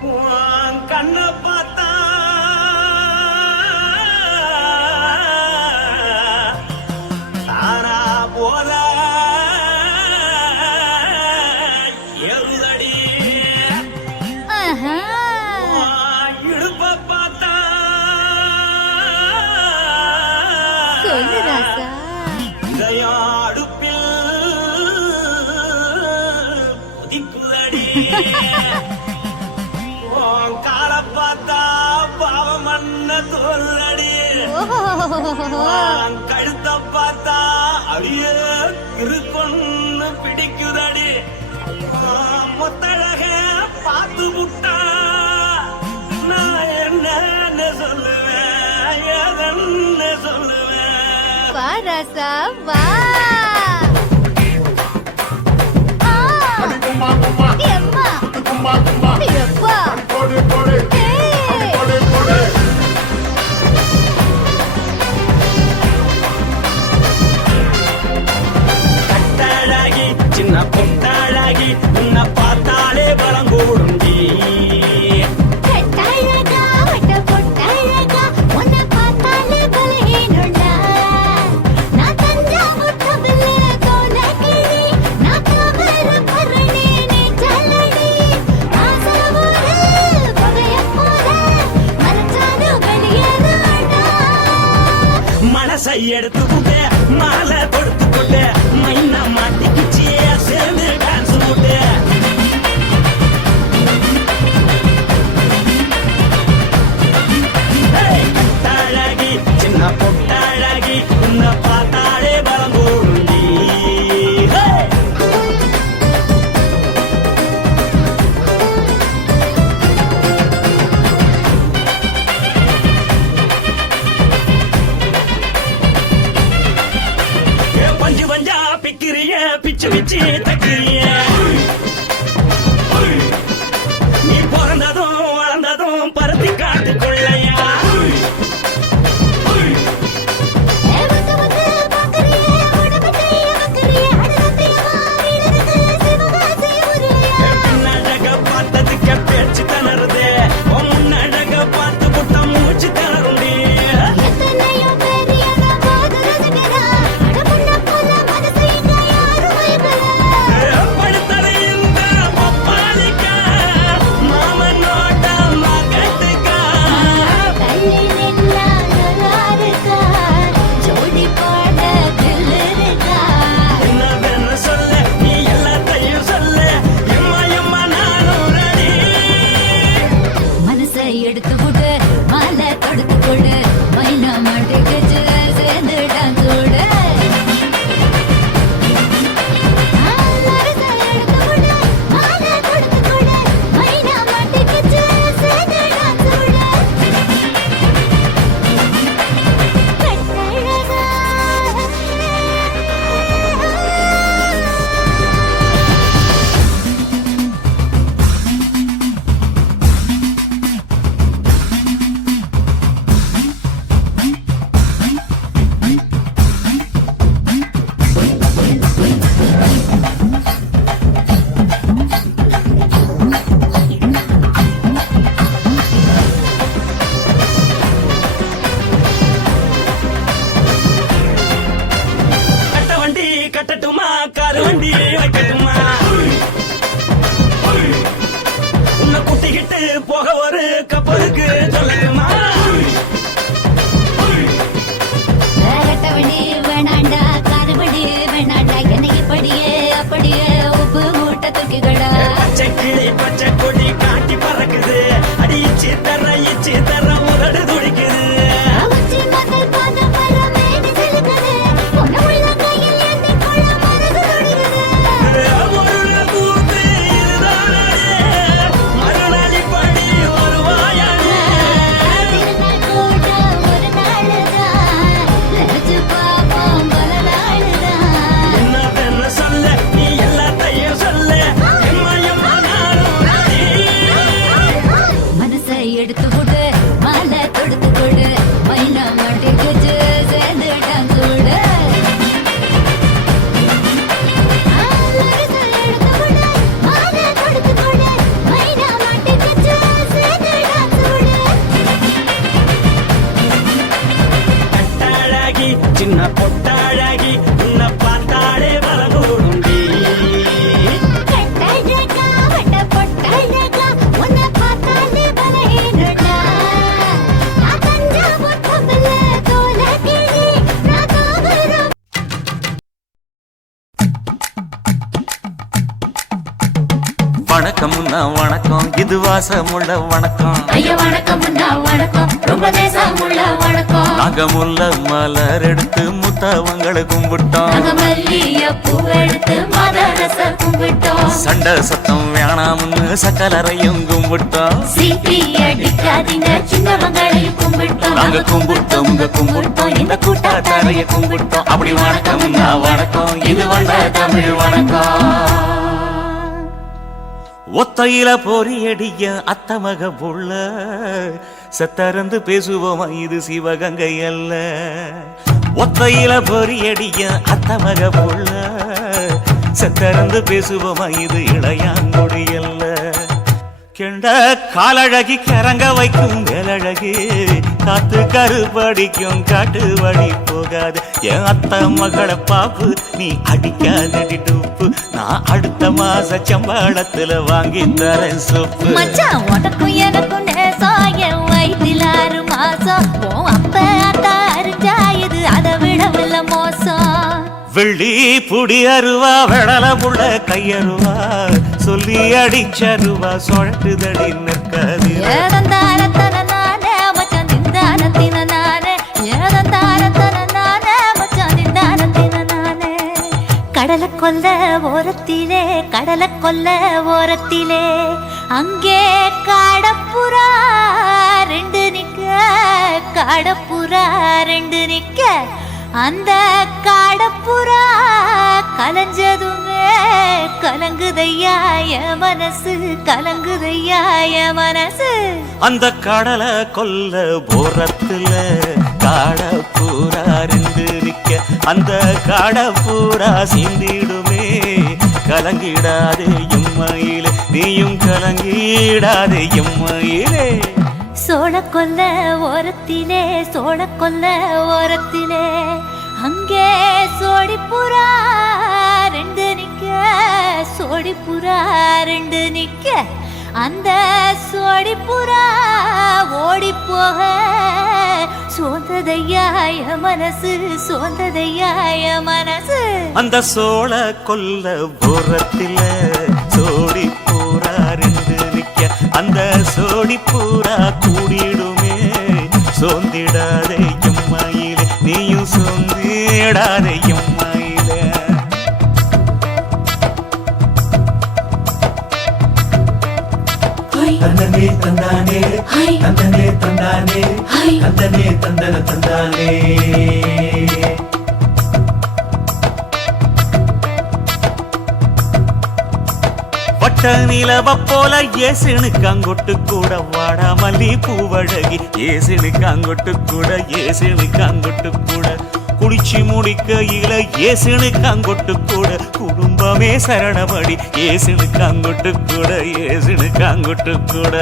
கண்ண பார்த்தா தானா போல எருதடி இடுப்ப பார்த்தா இதயம் அடுப்பில் புதிக்குதடி கால பார்த்தா பாவம் மண்ண தோல்லடி கழுத்த பார்த்தா அடியே இருக்குன்னு பிடிக்குதடி மொத்தழக பார்த்து விட்டா நான் என்ன சொல்லுவேன் எதன்னு சொல்லுவேன் வாராசா வா கட்டாளாகி சின்ன பொட்டாளாகி உன்னை பார்த்தாலே பலம் கூடுண்டி மனசை எடுத்துக்கிட்டே மாலை கொடுத்துக்கிட்டே மைனா மாட்டிக்கிச்சியே சேர்ந்து டான்ஸ் போட்டு கட்டாழகி சின்ன பொட்டாழகி உன்னை பார்த்தாலே பலம் கூடுண்டி பஞ்சு பஞ்சா பிக்கிறிய பிச்சு பிச்சு தக்கிறிய நீ பிறந்ததும் வளர்ந்ததும் பருத்தி காட்டுக்குள்ளையா பின்னழக பார்த்ததுக்கு பேச்சு தளருது முன்னழக பார்த்து புட்ட மூச்சு தளருண்டி எடுத்து விடு மாலை தொடுத்து கொடு மைனா மாட்டுக்கு சேர்ந்து டான்ஸ் விடு கட்டட்டுமா காரு வண்டி வைக்கட்டுமா உன்னை கூட்டிக்கிட்டு போக ஒரு கப்பலுக்கு சொல்லட்டுமா வண்டி வேணாண்டா காரு வண்டி வேணாண்டா என்னைக்கு படியே அப்படியே உப்பு மூட்டை தூக்கிக்கடா பச்சை கிளி பச்சை கொடி காட்டி பறக்குது அடி இச்சி தர உதடு துடிக்குது மறுநாளி படி ஒரு வணக்கம் இது வாசமுள்ள வணக்கம். ஐயா வணக்கம் அண்ணா வணக்கம் ரொம்ப தேசமுள்ள வணக்கம். நாங்க முல்ல மலர் எடுத்து முத்தவங்களை கும்பிட்டோம். நாங்க மல்லிய பூ எடுத்து மதரச கும்பிட்டோம். சண்டை சத்தம் வேணாம்னு சக்கலரையும் கும்பிட்டோம். சீட்டி அடிக்காதீங்க சின்னவங்களையும் கும்பிட்டோம். நாங்க கும்பிட்டோம் உங்க கும்பிட்டோம் இந்த கூட்டாத்தாரைய கும்பிட்டோம். அப்படி வணக்கம் வணக்கம் இது வந்த தமிழ் வணக்கம். ஒத்தையில பொறியடிய அத்தமக புள்ள செத்தறந்து பேசுவோமா இது சிவகங்கை அல்ல. ஒத்தையில பொறியடிய அத்தமக புள்ள செத்தறந்து பேசுவோமா இது இளையாங்குடி அல்ல. கெண்ட காலழகி கிறங்க வைக்கும் வேலழகி காத்து கருப்படிக்கும் காட்டு வழி போகாது. என் அத்த மகளை பாப்பு நீ அடிக்காதடி டூப்பு. நான் அடுத்த மாச சம்பளத்துல வாங்கி தரேன் சொப்பு. மச்சான் உனக்கும் எனக்கும் நேசம் என் வயிற்றில் 6 மாசம். உன் அப்ப அத்தா அறிஞ்சா இது அதை விடவில்ல மோசம். வெள்ளி புடி அருவா வெடல புள்ள கையருவா சொல்லி அடிச்சருவா சொழட்டுதடி நிற்காது. ஏதந்தாரத்தன நானே மச்சான் திண்டானத்தின நானே. ஏதந்தாரத்தன நானே மச்சான் திண்டானத்தின நானே. கடலை கொல்ல ஓரத்திலே கடலை கொல்ல ஓரத்திலே அங்கே காடப்புறா 2 நிக்க. காடப்புறா 2 நிக்க. அந்த காடப்புறா கலஞ்சதுமே கலங்குதையா என் மனசு. கலங்குதையா என் மனசு. அந்த கடலை கொல்ல போரத்துல காடப்பூரா 2 நிக்க. அந்த காடப்பூரா சிந்திடுமே கலங்கிடாதே எம்மையிலே நீயும் கலங்கிடாதே எம்மையிலே. சோழ கொல்ல ஓரத்திலே சோழ கொல்ல ஓரத்திலே அங்கே சோடிப்புறா 2 நிக்க. சோடிப்புறா 2 நிக்க. அந்த சோடிப்புறா ஓடி போக சோந்ததையாய மனசு. சோந்ததையாய மனசு. அந்த சோழ கொல்ல போரத்தில சோடி பூரா 2 நிக்க. அந்த சோடி பூரா கூடிடுமே சோந்திடாதே எம்மையிலே நீயும் சோந்திடாதே எம்மையிலே. தந்தனே தந்தானே தந்தனே தந்தானே தந்தனே தந்தன தந்தானே. வட்ட நிலவ போல ஏசுனு காங்கொட்டு கூட வாடா மல்லி பூவழகி. ஏசுனு காங்கொட்டு கூட ஏசுனு காங்கொட்டு கூட குளிச்சு முடிக்கையில ஏசுனு காங்கொட்டு கூட குடும்பமே சரணமடி. ஏசுனு காங்கொட்டு கூட ஏசுனு காங்கொட்டு கூட.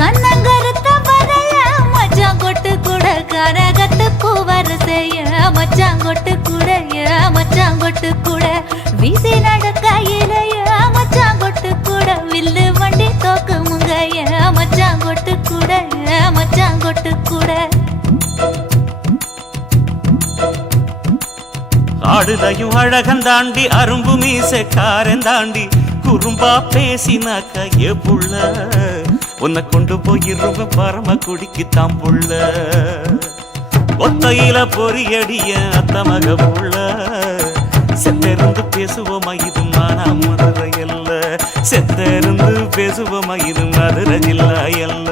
கண்ணங்கருத்த வரைய மச்சான் கொட்டு கூட கரகத்துக்கு வரிசைய மச்சான் கொட்டு கூட மச்சான் கொட்டு கூட. வீசி நடக்கையிலைய மச்சான் கொட்டு கூட வில்லு வண்டி தோக்கு முங்கைய மச்சான் கொட்டு கூட மச்சான் கொட்டு கூட. ஆடுதையும் அழகந்தாண்டி அரும்பு மீசக்காரன் தாண்டி குறும்பா பேசினாக்க ஏ புள்ள உன்னை கொண்டு போயிருவ பரம குடிக்கு தாம்புள்ள. ஒத்தையில பொறியடிய அத்தமக புள்ள செத்தருந்து பேசுவோமா இது மானா மதுரை அல்ல. செத்தருந்து பேசுவோமா இது மதுரை ஜில்லா அல்ல.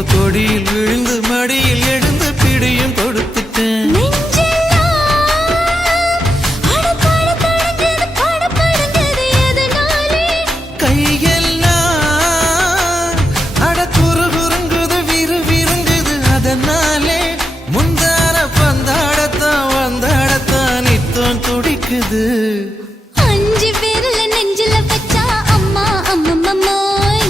இப்ப கொடியில் விழுந்து மடியில் எழுந்து பிடியும் கொடுத்துட்டேன். கையெல்லாம் அட குறு குறுங்குது விறு விருங்குது அதனாலே முந்தார பந்தாடத்தான் வந்தாடத்தான் நித்தம் துடிக்குது. அஞ்சு பேர்ல நெஞ்சில வச்சா அம்மா அம்மம்மாய்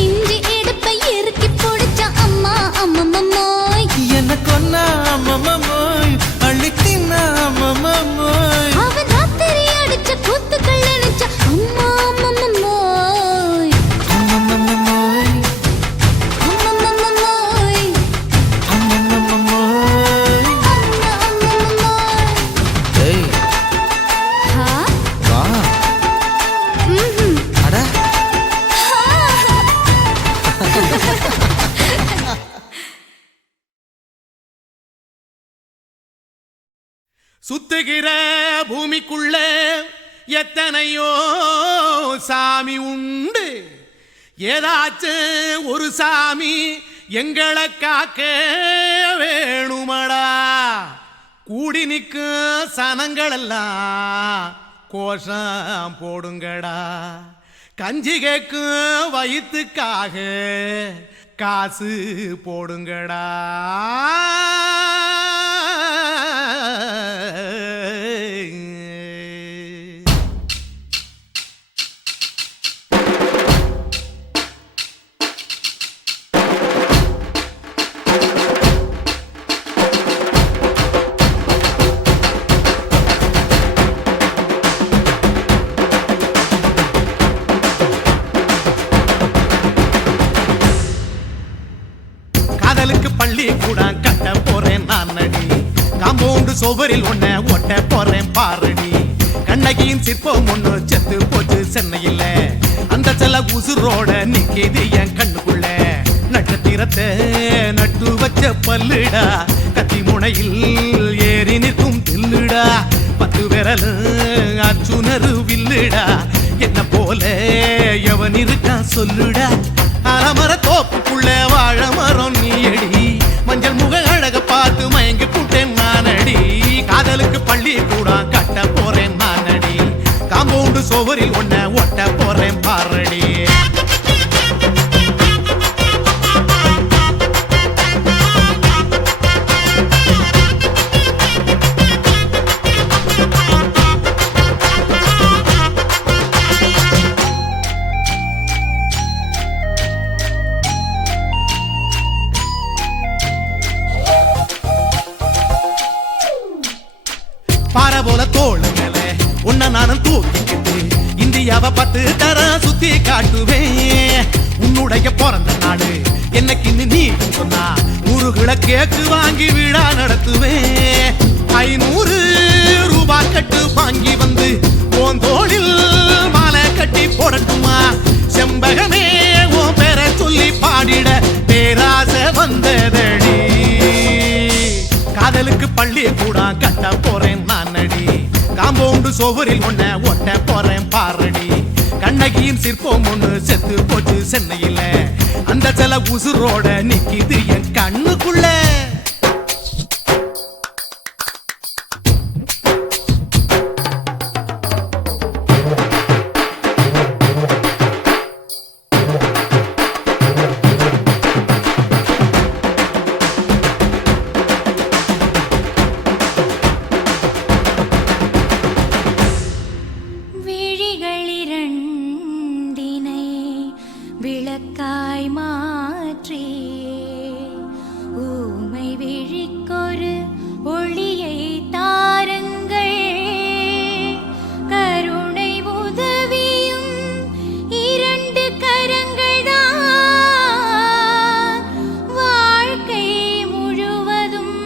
இஞ்சி எடுப்பை இறுக்கி பிடிச்சா அம்மா அம்மம்மாய் என்ன கொன்னா அம்மம்மாய் அள்ளி தின்னா அம்மம்மாய் அவன் ராத்திரி அடிச்ச கூத்துக்கள் நினைச்ச அம்மா அம்மம்மாய் அம்மம்மாய் அம்மம்மாய் அம்மம்மாய். அம்மா அம்மம்மாய். ஏய் ஹா? வா ம்ஹும். அட சுத்துகிற பூமிக்குள்ள எத்தனையோ சாமி உண்டு. ஏதாச்சும் ஒரு சாமி எங்களை காக்க வேணுமடா. கூடி நிற்கும் சனங்களெல்லாம் கோஷம் போடுங்கடா. கஞ்சி கேக்கும் வயிற்றுக்காக காசு போடுங்கடா. காதலுக்கு பள்ளி கூட கட்ட போறேன் நான் அடி. காம்பவுண்டு சுவரில் ஒன்ன ஒட்ட போறேன் பாரடி. கண்ணகியின் சிற்பம் ஒண்ணு செத்து போச்சு சென்னையில. அந்த செல்ல உசுரோட நிக்கிது என் கண்ணுக்குள்ள. நட்சத்திரத்தை நட்டு வச்ச பல்லுடா. கத்தி முனையில் ஏறி நிற்கும் தில்லுடா. 10 விரல் அச்சுணரு வில்லுடா. என்ன போல எவன் இருக்கான் சொல்லுடா. அலமர தோப்புக்குள்ள வாழ மரம் நீயடி. மஞ்சள் முக அழக பார்த்து மயங்கி போட்டேன் நானடி. காதலுக்கு பள்ளி கூட கட்ட போறேன் நானடி. காம்பவுண்டு சுவரில் ஒன்ன ஒட்ட போறேன் பாரடி. பாறை போல தோளு மேல உன்ன நானும் தூக்கிக்கிட்டு இந்தியாவை 10 தரம் சுத்தி காட்டுவேன். உன்னுடைய பிறந்த நாடு என்னைக்கு நீ சொன்னா 100 கிலோ கேக்கு வாங்கி விழா நடத்துவேன். 500 ரூபாய் கட்டு வாங்கி வந்து போந்தோளில் மாலை கட்டி போடட்டுமா. செம்பகமே உன் பேரை சொல்லி பாடிட பேராசை வந்ததடி. காதலுக்கு பள்ளி கூட கட்ட போறேன் நானடி. காம்பவுண்டு சுவரில் ஒன்ன ஒட்ட போறேன் பாரடி. கண்ணகியின் சிற்பம் ஒண்ணு செத்து போச்சு சென்னையில. அந்த சில உசுரோட நிக்கிது என் கண்ணுக்குள்ள. விழிகளிரண்டினை விளக்காய் மாற்றி ஊமை விழிக்கொரு ஒளியை தாருங்கள். கருணை உதவியும் 2 கரங்கள்தான். வாழ்க்கை முழுவதும்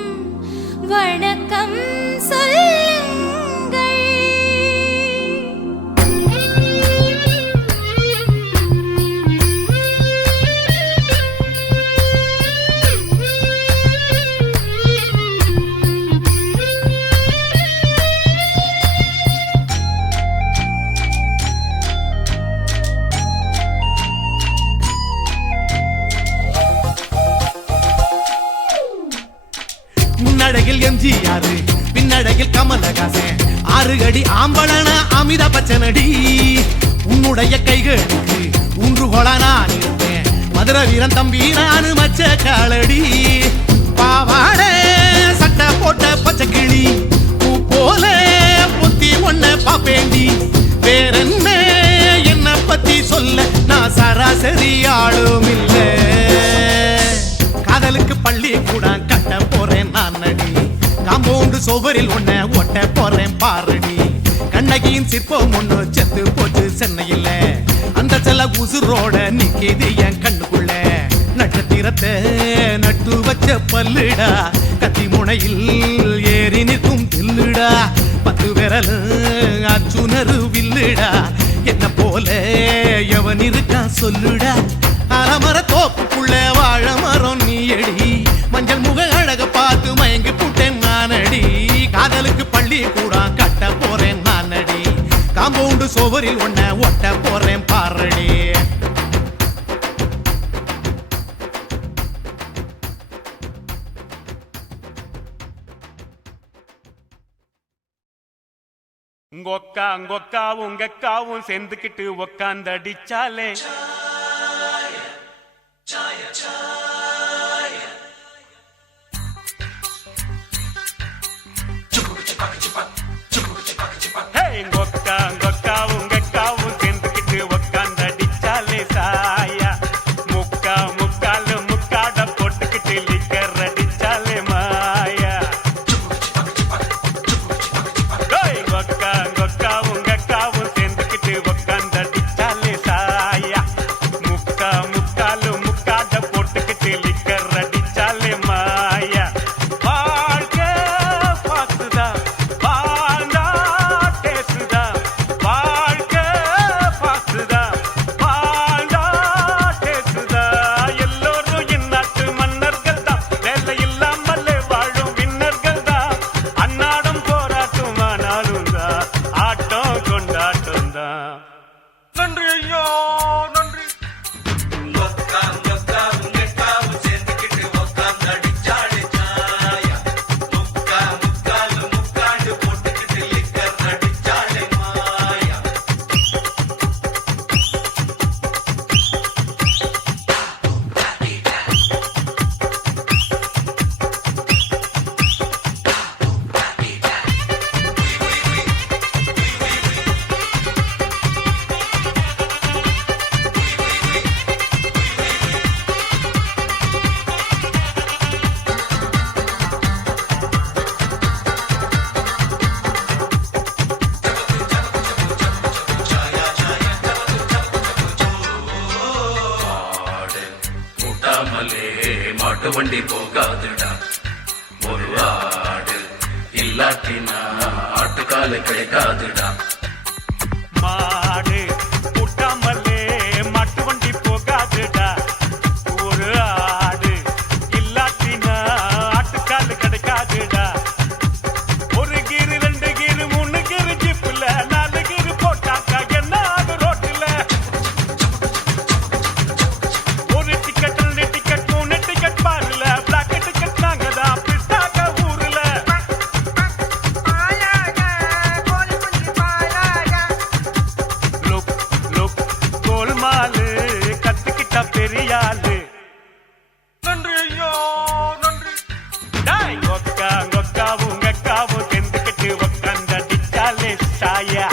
வணக்கம் சொல்லுங்கள். எம்ஜிஆர் பின்னடையில் கமலஹாசன் 6 அடி ஆம்பளன அமிதா பச்சனடி உன்னுடைய கைகளுக்கு ஊன்றுகோல நான் இருப்பேன் மதுரை வீரன் தம்பி நானு மச்ச காலடி பாவாட சட்டை போட்ட பச்சை கிளி பூ போல புத்தி ஒன்ன பாப்பேண்டி வேறென்ன என்ன பத்தி சொல்ல நான் சராசரி ஆளும் இல்ல காதலுக்கு பள்ளி கூட கட்ட போறேன் நான் நடி காம்பவுண்டு சுவரில் ஒன்ன ஒட்ட போறேன் பாரடி கண்ணகியின் சிற்பம் ஒண்ணு செத்து போச்சு சென்னையில அந்த செல்ல உசுரோட நிக்கிது என் கண்ணுக்குள்ள நட்சத்திரத்தை நட்டு வச்ச பல்லுடா கத்தி முனையில் ஏறி நிற்கும் தில்லுடா 10 விரல் அச்சுணரு வில்லுடா என்ன போல எவன் இருக்கா சொல்லுடா அலமர தோப்புக்குள்ள வாழ மரம் நீ எடி மஞ்சள் முக அழக பார்த்து மயங்கி புட்டேன் நானடி காதலுக்கு பள்ளி கூட கட்ட போறேன் நானடி காம்பவுண்டு சுவரில் ஒன்ன ஒட்ட போறேன் பாரடி உங்க அக்காவும் சேர்ந்துக்கிட்டு உக்காந்தடிச்சாலே உங்க அக்காவும் சேர்ந்துக்கிட்டு உக்காந்தடிச்சாலே சாயா முக்காலு முக்காட போட்டுக்கிட்டு லிக்கர் அடிச்சாலே மாயா உங்க அக்காவும் சேர்ந்துக்கிட்டு உக்காந்தடிச்சாலே சாயா முக்காலு முக்காட போட்டுக்கிட்டு லிக்கர் அடிச்சாலே மாயா வாழ்க்கை பாசுதா வாழ்ந்தா பேசுதா வாழ்க்கை பாசுதா வாழ்ந்தா பேசுதா எல்லோரும் இந்நாட்டு மன்னர்கள் தான் வேலை இல்லாமல் வாழும் விண்ணர்கள் தான் அன்னாடும் போராட்டும் ஆனாலும் தான் ஆட்டம் கொண்டாட்டம் தான் நன்றி ஐயோ நன்றி மாட்டு வண்டி போகாதுடா ஒரு ஆடு இல்லாட்டினா ஆட்டுக்கால கிடைக்காதுடா மாடு கூட்டாமலே மாட்டு வண்டி போகாதுடா ஒரு ஆடு இல்லாட்டினா ஆட்டுக்கால் கிடைக்காதுடா ஒரு கீரு 2 கீரு 3 கீரு ஜிப்புல 4 கீரு போட்டாக்கா என்ன ஆகு ரோட்டுல ஒரு டிக்கெட் 2 டிக்கெட் 3 டிக்கெட் பாருல பிளாக் டிக்கெட் நாங்கதான் பிட்டாக்க ஊருல கோல்மாலு கத்துக்கிட்ட பெரியாளு நன்றி ஐயோ நன்றி உங்க அக்காவும் சேர்ந்துக்கிட்டு உக்காந்தடிச்சாலே சாயா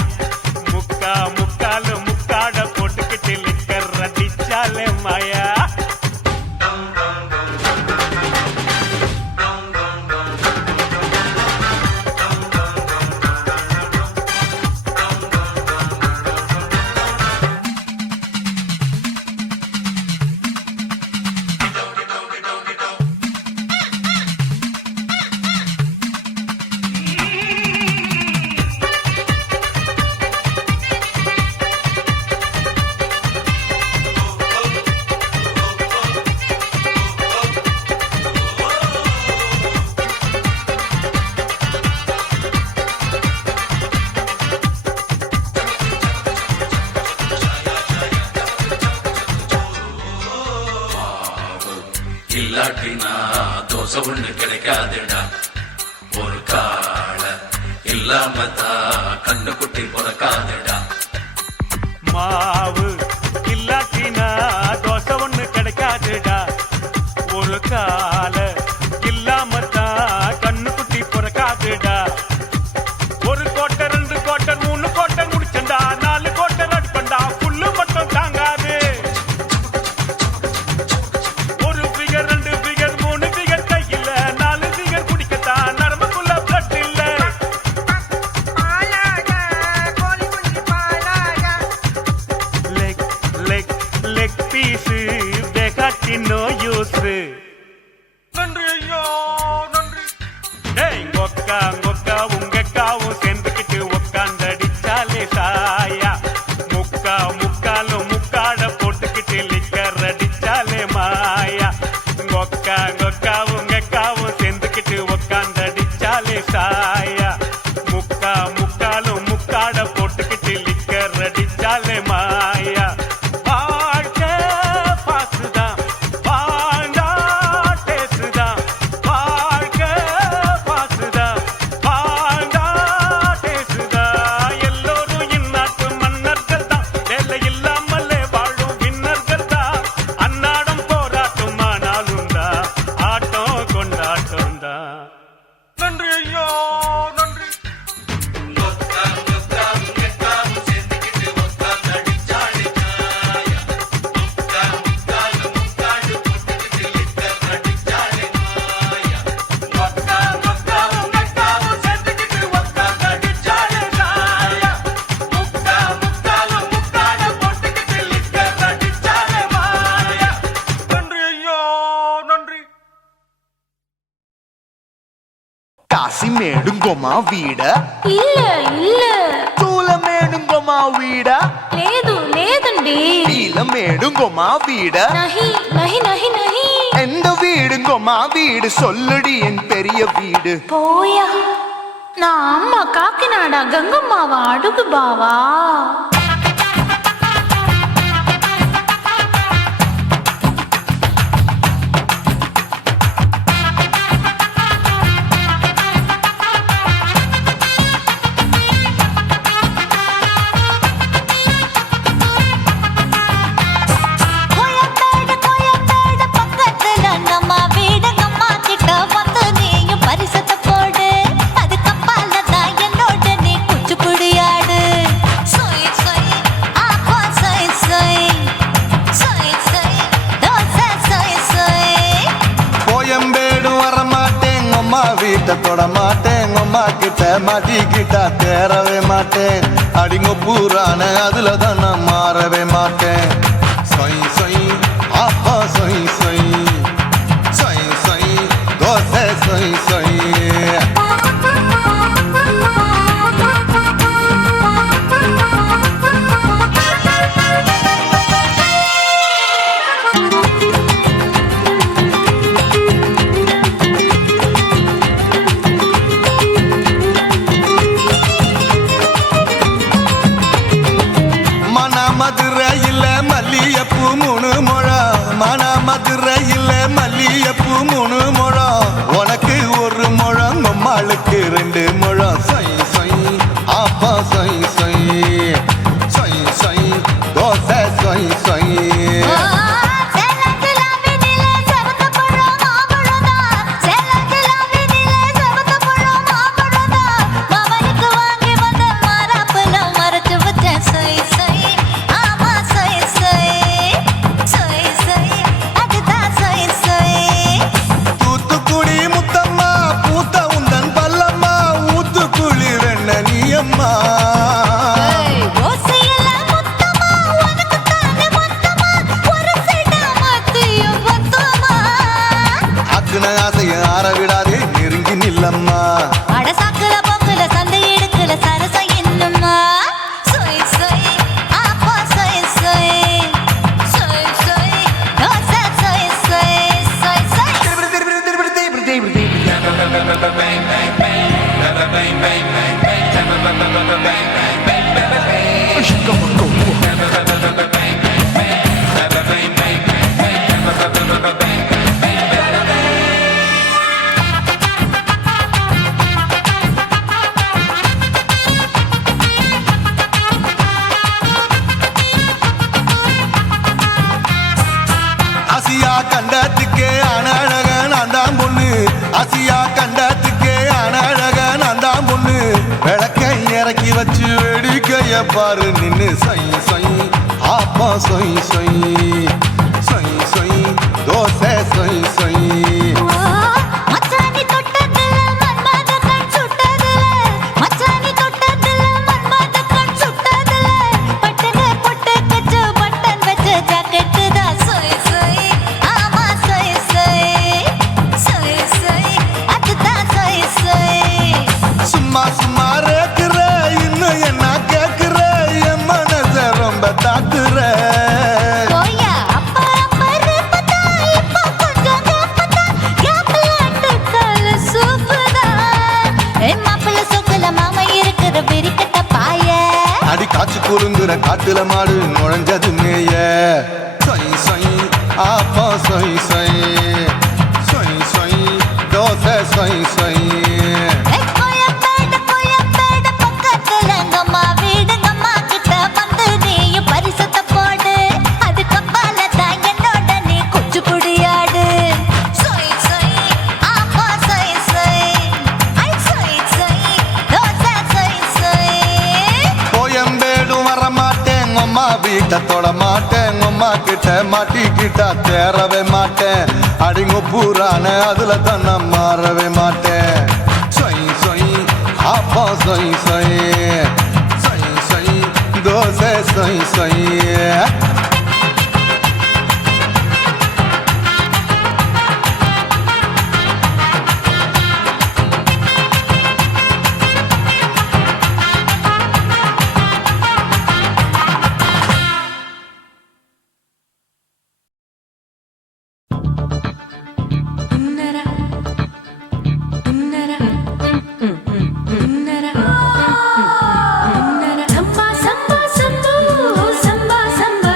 முக்காலு முக்காட போட்டுக்கிட்டு லிக்கர் அடிச்சாலே மாயா இல்லாட்டினா தோசை ஒண்ணு கிடைக்காதுடா கால இல்லாம தான் கண்ணுக்குட்டி பிறக்காதுடா. மாவு இல்லாட்டினா தோசை ஒண்ணு கிடைக்காதுடா. ஒரு கால இல்லாம தான் கண்ணுக்குட்டி பிறக்காதுடா. ஒரு கோட்டை 2 கோட்டை 3 கோட்டை முடிச்சண்டா, 4 கோட்டை அடிப்பண்டா, புல்லு மட்டும் தாங்காது. ஒரு ஃபிகர் 2 ஃபிகர் 3 ஃபிகர் கையில 4 ஃபிகர் குடிக்கத்தான் நரம்புக்குள்ள பிளட் இல்ல. லெக் லெக் லெக் பீஸ் வேகாட்டி நோ யூஸ். நன்றி ஐயோ நன்றி. டேய் கொக்கா கொக்கா உங்க காவும் சேர்ந்துக்கிட்டு உக்காந்தடிச்சாலே சாயா. முக்கா முக்காலும் முக்காட போட்டுக்கிட்டு லிக்கர் அடிச்சாலே மாயா. கொக்கா கொக்கா உங்க காவும் சேர்ந்துக்கிட்டு உக்காந்தடிச்சாலே சாயா. முக்கா முக்காலும் முக்காட போட்டுக்கிட்டு லிக்கர் அடிச்சாலே மாயா. வாழ்க்கை பாசுதான் வாழ்ந்தா டேசுதான். வாழ்க்கை பாசுதான் வாழ்ந்தா டேசுதான். எல்லோரும் இந்நாட்டு மன்னர்கள் தான், வேலை இல்லாமலே வாழும் விண்ணர்கள் தான். அன்னாடம் போராட்டம் ஆனாலும் தான் ஆட்டம் கொண்டாட்டம் தான். நன்றி ஐயோ நன்றி. కాశీమేడుంగొమా వీడ இல்ல இல்ல తూలమేడుంగొమా వీడ లేదు లేదండి. నీలమేడుంగొమా వీడ நஹி நஹி நஹி நஹி. எந்த வீடுங்கொமா வீடு சொல்லுடி என் பெரிய வீடு. போயா, நான் அம்மா காக்கிநாடா கங்கம்மாவா அடுகு பாவா. கோயம்பேடு பக்கத்துல நம்ம வீடு. அம்மா கிட்ட வந்து நீயும் பரிசத்தை போடு. அது கப்பால தான் என்னோட நீ குச்சிப்புடியாடு. சொய் சொய் ஆப்பா சொய் சொய் சொய் சொய் தோசை சொய் சொய். கோயம்பேடு வரமாட்டேன், அம்மா வீட்டை தொட மாட்டேன். அம்மா கிட்ட மாட்டிக்கிட்டா தேரவே மாட்டேன். அடிங்க பூரான அதுல தான் நான் மாறவே மாட்டேன். சொய் சொய் அப்பா சொய் சொய் சொய் சொய் தோசை சொய் சொய். மதுரையில் மல்லியப்பூ 3 முழம். மதுரையில் மல்லியப்பூ 3 முழம். உனக்கு 1 முழம், அம்மாளுக்கு 2 முழம். சொய் சொய் அப்பா சொய் சொய் சொய் சொய் தோசை சொய் சொய். தூத்துக்குடி முத்தம்மா பூத்த உந்தன் பல்லம்மா ஊத்துக்குழி வெண்ண நீயம்மா. அக்குன ஆசைய ஆற விடாதே நெருங்கி நில்லம்மா. அடசாக்குல போக்குல சந்தை எடுக்கல சரச என்னம்மா. சொய் சொய் ஆப்பா சொய் சொய் சொய் சொய் தோசை சொய் சொய் சொய் சொய். கண்டத்துக்கே அனழக நான் தான் பொண்ணு ஆசியா கண்டத்துக்கே அனழக நான் தான் பொண்ணு விளக்கை இறக்கி வச்சு வேடிக்கைய பாரு நின்னு சொய் சொய் ஆப்பா சொய் சொய் சொய் சொய் தோசை சொய் சொய் மச்சானி தொட்டதுல மன்மத கண் சுட்டதுல மச்சானி தொட்டதுல மன்மத கண் சுட்டதுல பட்டன பொட்டு கச்சு பட்டன் வச்ச ஜாக்கெட் தான் சொய் சொய் ஆமா சொய் சொய் சொய் சொய் அதுதான் சொய் சொய் சும்மா சும்மா ரேக்குற இன்னும் என்ன கேக்குற என் மனச ரொம்ப தாக்குற கோயா அப்பா அப்பா ரப்பதா இப்போ கொஞ்சம் கேப்பதா கேப்பலாட்டு கால சூப்பரா ஏ மாப்பிள்ள சொக்கல மாமா இருக்கிற வெறிக்கட்ட பாய அடி காய்ச்சி குறுங்குற காட்டுல மாடு நுழைஞ்சது மேய சொய் சொய் ஆப்பா சொய் சொய் சொய் சொய் தோசை சொய் சொய் கோயம்பேடு பக்கத்துல எங்கம்மா வீடு அம்மா கிட்ட வந்து நீயும் பரிசத்தை போடு அதுக்கப்பால தான் என்னோட நீ குச்சிப்புடியாடு சொய் சொய் ஆப்பா சொய் சொய் ஐ சொய் சொய் தோசை சொய் சொய் கோயம்பேடும் வர மாட்டேன் அம்மா வீட்டை தொட மாட்டேன் அம்மா கிட்ட மாட்டிக்கிட்டா தேரவே மாட்டேன் அடிங்க பூரான அதுல தான் நான் மாறவே மாட்டேன் சொய் சொய் ஆப்பா சொய் சொய் சொய் சொய் தோசை சொய் சொய் சம்பா சம்பா சம்பு சம்பா சம்பா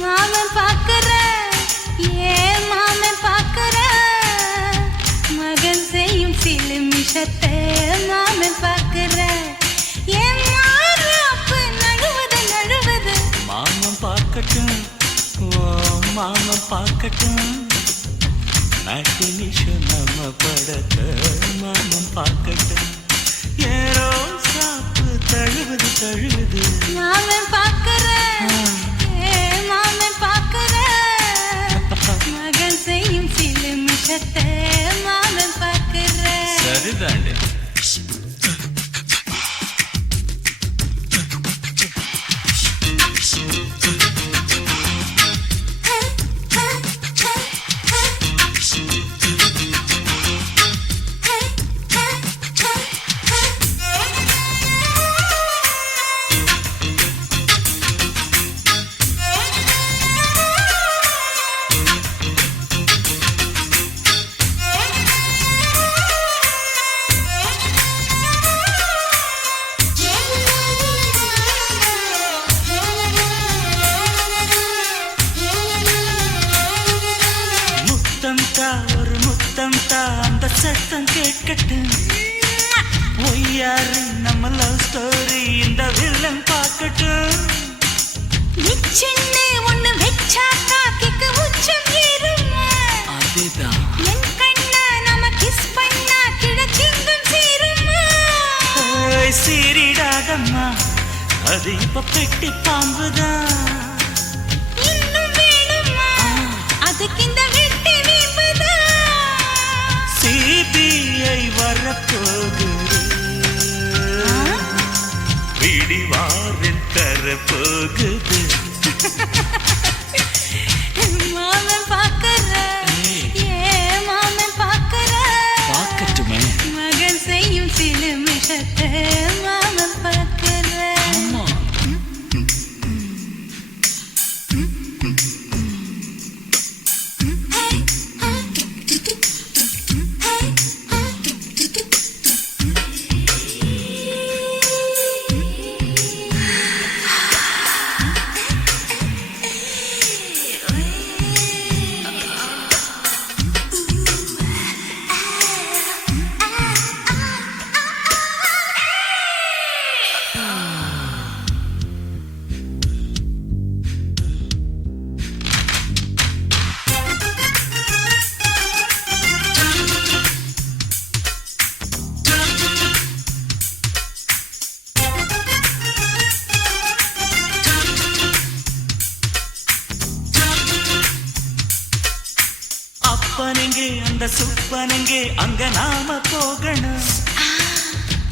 மாமன் பார்க்கற ஏன் மாமன் பார்க்கற மகன் செய்யும் சிலுமிஷத்தை மாமன் பார்க்கற ஏன் மாறாப்பு நழுவது நழுவது மாமன் பார்க்கட்டும் ஓ மாமன் பார்க்கட்டும் நாட்டு நிஷம் நம்ம படத்த மாமன் பார்க்கட்டும் ஏரோ சாப்பு தழுவது தழுவது மாமன் பார்க்கற ஏன் மாமன் பார்க்கற மகன் செய்யும் சிலுமிஷத்தை மாமன் பார்க்கற சரிதாண்டே ஒரு முத்தம் தா அந்த சத்தம் கேட்கட்டும் ஒய்யாரு நம்ம லவ் ஸ்டோரி இந்த வில்லன் பார்க்கட்டும் நிச்சன்னு ஒண்ணு வெச்சாக்கா கிக்கு உச்சம் ஏறுமா அதேதான் என் கண்ணா நம்ம கிஸ் பண்ணா கிழச்சிங்கும் சீருமா சீரிடாதம்மா அது இப்ப பெட்டி பாம்புதான் இன்னும் வேணுமா அதுக்கு இந்த வெட்டி வீம்புதான் சிபிஐ வரப்போகுது பிடிவாரில் தரப்போகுது மாமன் பார்க்கற ஏன் மாமன் பார்க்கற பார்க்கட்டுமே மகன் செய்யும் சிலுமிஷத்தை மாமன் பார்க்கற அப்பனெங்கே அந்த சுப்பனெங்கே அங்க நாம போகணும்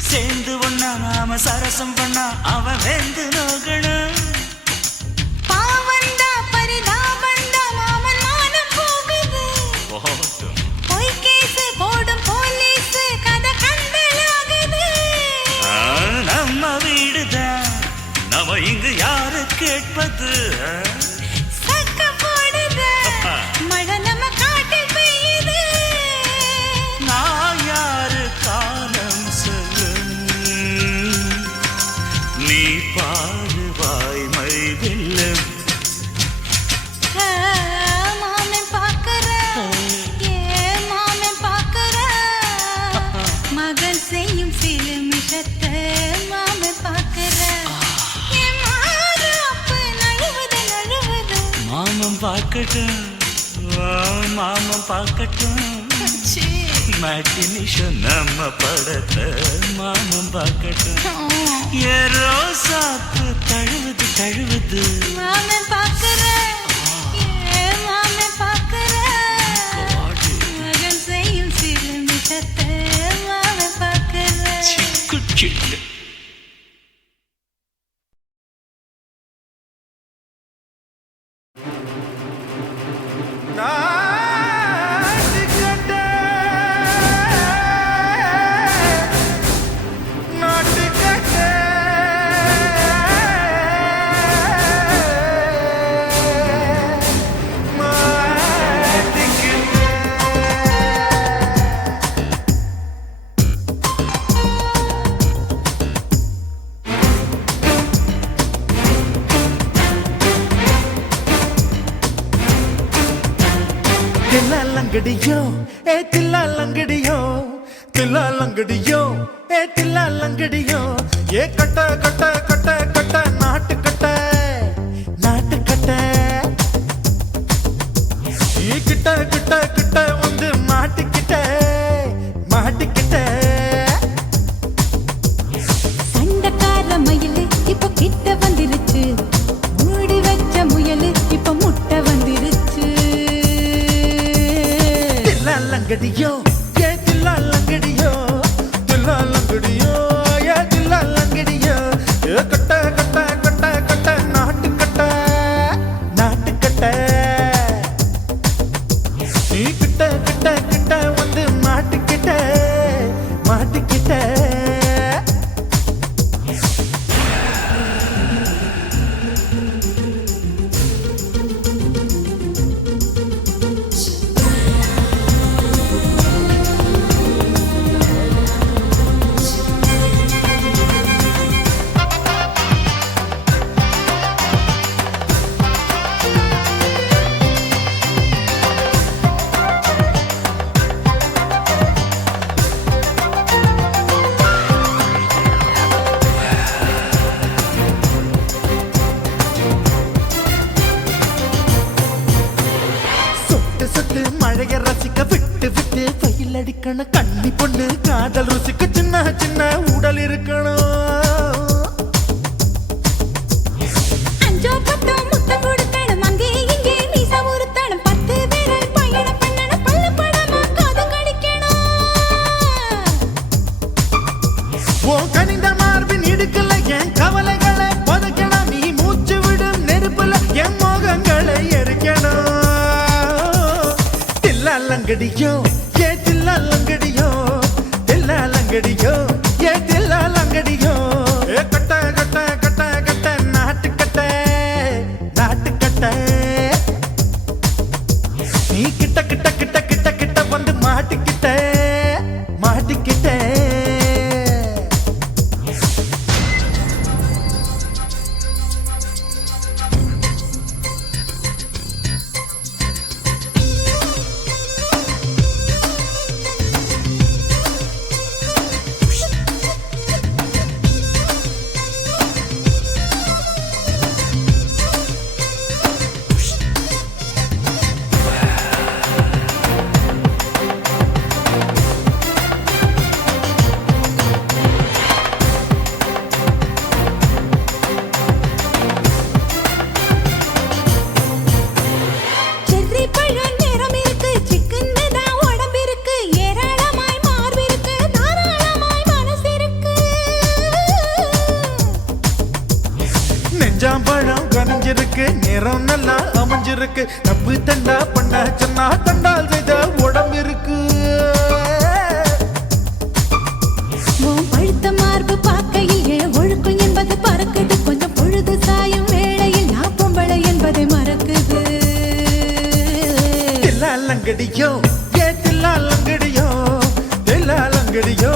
சேர்ந்து ஒண்ணா நாம சரசம் பண்ணா அவன் வெந்து நோகணும் பாவந்தா பரிதாபந்தா மாமன் மானம் போகுது பொய் கேஸ் போடும் போலீஸ் கதை கண்டலாகுது நம்ம வீடுதான் நம்ம இங்கு யாரு கேட்பது சக்க போடுது மழை நம்ம காட்டில் பெய்யுது நான் யாரு காலம் சொல்லும் நீ பாரு வாய்மை வெல்லும் மாமன் பார்க்கற ஏன் மாமன் பார்க்கற மகன் செய்யும் சிலுமிஷத்தை மாமன் பார்க்கற என் மாறாப்பு நழுவுது நழுவுது மாமன் பார்க்கட்டும் மாமன் பார்க்கட்டும் மேட்டினிஷன் நம்ம படத்தை மாமன் பார்க்கட்டும் ஏரோ சாப்பு தழுவுது தழுவுது மாமன் பார்க்கற ஏன் மாமன் பார்க்கற மகன் செய்யும் சிலுமிஷத்தை மாமன் பார்க்கற சிக்கு சிட்டு தில்லாலங்கடியோ ஏ தில்லாலங்கடியோ தில்லாலங்கடியோ ஏ தில்லாலங்கடியோ ஏ கட்ட கட்ட கட்ட கட்ட நாட்டு கட்ட நாட்டு கட்ட நீ கிட்ட கிட்ட கிட்ட வந்து மாட்டிக்கிட்ட மாட்டிக்கிட்ட சண்டக்கார மயிலு இப்ப கிட்ட வந்துருச்சு மூடி வச்ச முயலு இப்ப முட்டை வந்துருச்சு தில்லாலங்கடியோ ஏ தில்லாலங்கடியோ தில்லாலங்கடியோ ஏ தில்லாலங்கடியோ ஏ கட்ட கட்ட கட்ட கட்ட நாட்டு கட்ட நாட்டு கட்ட நீ கிட்ட கிட்ட கிட்ட வந்து மாட்டிக்கிட்ட மாட்டிக்கிட்ட சொட்டு சொட்டு மழைய ரசிக்க விட்டு விட்டு வெயில் அடிக்கணும் கண்ணி பொண்ணு காதல் ருசிக்க சின்ன சின்ன உடல் இருக்கணும் அஞ்சோ பத்தோ முத்தம் கொடுக்கணும் அங்கே இங்கே மீசா உருத்தணும் 10 விரல் பயணம் பண்ணணும் பல்ல படமா காது கடிக்கணும் ஓ கனிந்த மார்பின் இடுக்கல என் கவலைகளை புதைக்கணும் நீ மூச்சு விடும் நெருப்புல என் மோகங்களை எரிக்கணும் தில்லாலங்கடியோ ஏ தில்லாலங்கடியோ தில்லாலங்கடியோ ஏ தில்லாலங்கடியோ ஏ கட்ட கட்ட கட்ட கட்ட நாட்டு கட்ட நாட்டு கட்ட நீ கிட்ட கிட்ட கிட்ட கிட்ட கிட்ட வந்து மாட்டிக்கிட்ட மாட்டிக்கிட்ட செர்ரி பழம் நிறம் இருக்கு சிக்கன்னு தான் உடம்பு இருக்கு ஏராளமாய் மார்பு இருக்கு தாராளமாய் மனசு இருக்கு நெஞ்சாம்பழம் கனிஞ்சிருக்கு நிறம் நல்லா அமைஞ்சிருக்கு தப்பு தண்டா பண்ண சொன்னா தண்டால் செய்த உடம்பு இருக்கு உன் பழுத்த மார்பு பார்க்கையில் என் ஒழுக்கம் என்பது பறக்குது கொஞ்சம் பொழுது சாயும் வேளையில் நான் பொம்பளை என்பதை மறக்குது தில்லாலங்கடியோ ஏ தில்லாலங்கடியோ தில்லாலங்கடியோ